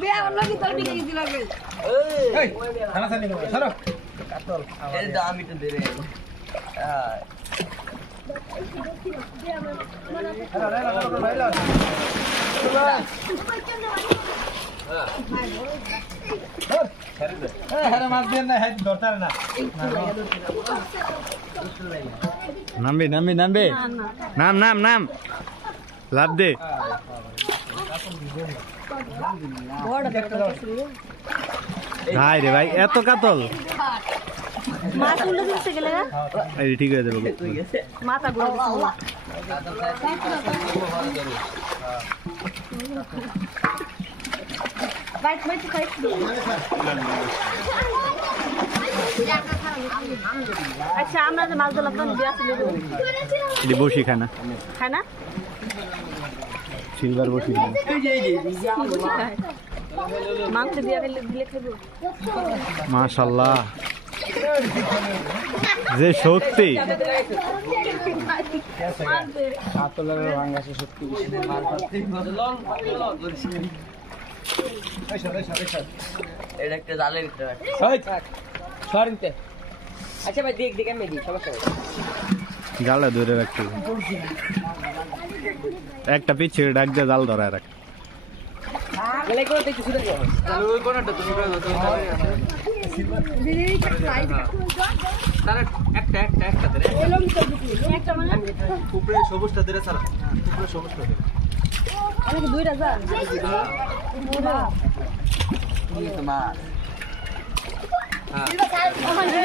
বিয়া হলো কি তোর বিয়ে দিল গে এই খানা সানি করো সরো কাতল এই দাম একটু দে রে হ্যাঁ মাছ দেন না হ্যাঁ দরকার না নামবে নামবে নামবে নাম নাম নাম লাভ দে ভাই রে ভাই এত কাতল মাছ উল্টো দিতে গেলে না এই ঠিক হয়ে যাবে মাথা ঘুরে বাইট বাইট খাই আচ্ছা আমরা যে মাছ ধরলাম তখন বিয়া ছিল এটি বসি খানা খায় না সিলভার বসি মাংস দিয়া দিলে খাইব মাশাআল্লাহ যে শক্তি কাতলের ভাঙাছে সত্যি এটা একটা জালের ভিতরে সরিতে আচ্ছা ভাই দেখ দেখ আমি দিই সমস্যা নেই জালে ধরে রাখতে একটা পিছে ডাক দিয়ে জাল ধরে রাখ গেলে কোন থেকে শুরু করব তাহলে ওই কোনটা তুমি করে দাও তাহলে একটা ধরে একটা মানে উপরে সবুজটা ধরে চালা উপরে সবুজটা ধরে আমি 2000 তোমার